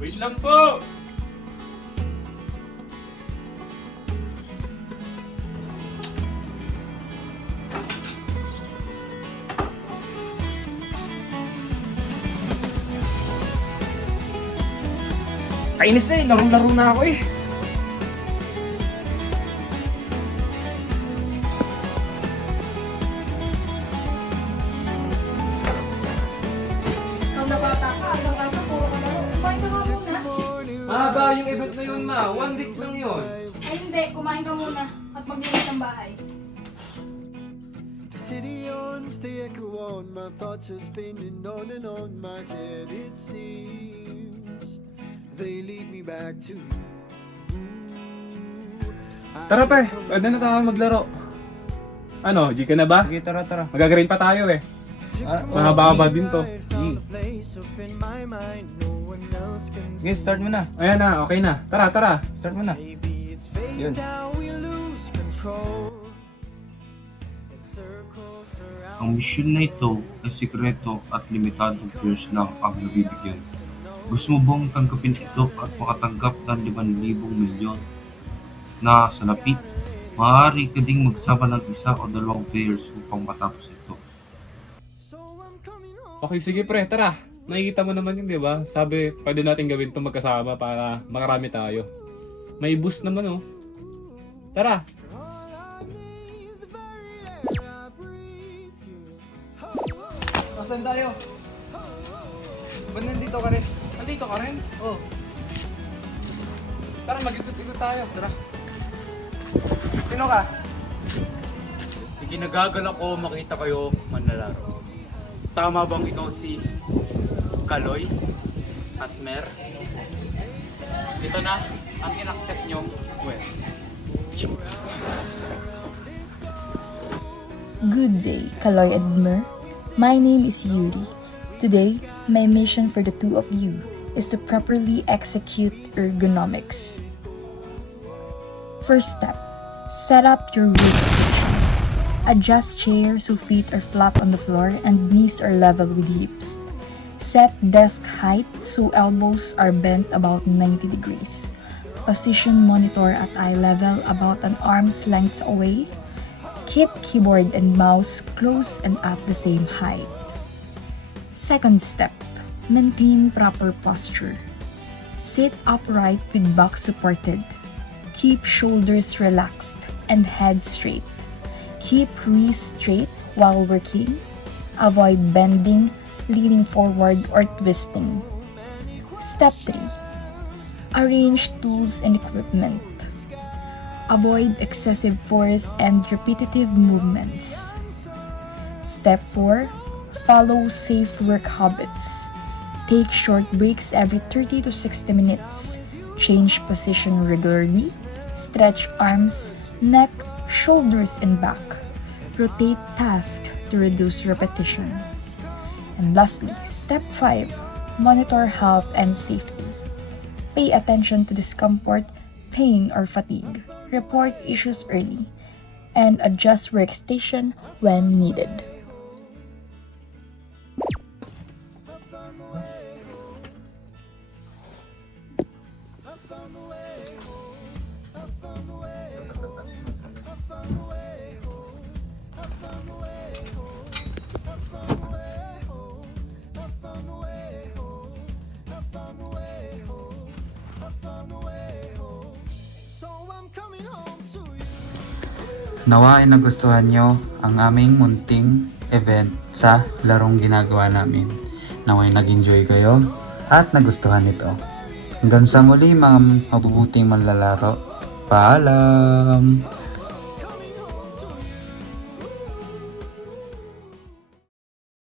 Wait lang po! Kainis eh, larong-laro na ako eh. Ikaw na bata ka, araw-araw puro ka laro. Kumain ka nga muna. Mahaba yung event na yun, ma. 1 week lang yun. Ay hindi, kumain ka muna at maglinis ng bahay. City owns the echo on, my thoughts are spinning on and on my head. It seems they lead me back to you. Tara pe, pwede na tayo maglaro. Ano, G ka na ba? Sige, tara. Magagarin pa tayo eh. Mahaba-haba din to. Sige, start mo na. Ayan na, okay na. Tara. Start mo na. Yun. Ang misyon na ito ay sikreto at limitadong players lang ang nabibigyan. Gusto mo bang tanggapin ito at makatanggap ng 5,000 milyon na salapi? Maaari ka ding magsama ng 1 o 2 players upang matapos ito. Okay, sige pre, tara. Nakikita mo naman yun, di ba? Sabi, pwede natin gawin ito magkasama para makarami tayo. May boost naman oh. Tara. Saan tayo? Ba't nandito ka rin? Nandito ka rin? Oh. Tara, mag-ikot-ikot tayo. Tara. Sino ka? Ikinagagalak ko makita kayo manlalaro. Tama bang ikaw si Kaloy at Mer? Ito na ang in-accept nyong quest. Good day, Kaloy and Mer. My name is Yuri. Today, my mission for the two of you is to properly execute ergonomics. First step, set up your workstation. Adjust chairs so feet are flat on the floor and knees are level with hips. Set desk height so elbows are bent about 90 degrees. Position monitor at eye level about an arm's length away. Keep keyboard and mouse close and at the same height. Second step, maintain proper posture. Sit upright with back supported. Keep shoulders relaxed and head straight. Keep wrists straight while working. Avoid bending, leaning forward, or twisting. Step 3. Arrange tools and equipment. Avoid excessive force and repetitive movements. Step 4. Follow safe work habits. Take short breaks every 30 to 60 minutes. Change position regularly. Stretch arms, neck, shoulders, and back. Rotate tasks to reduce repetition. And lastly, step 5. Monitor health and safety. Pay attention to discomfort, pain, or fatigue. Report issues early, and adjust workstation when needed. Nawa ay nagustuhan nyo ang aming munting event sa larong ginagawa namin. Nawa ay nag-enjoy kayo at nagustuhan ito. Hanggang sa muli mga mabubuting manlalaro. Paalam!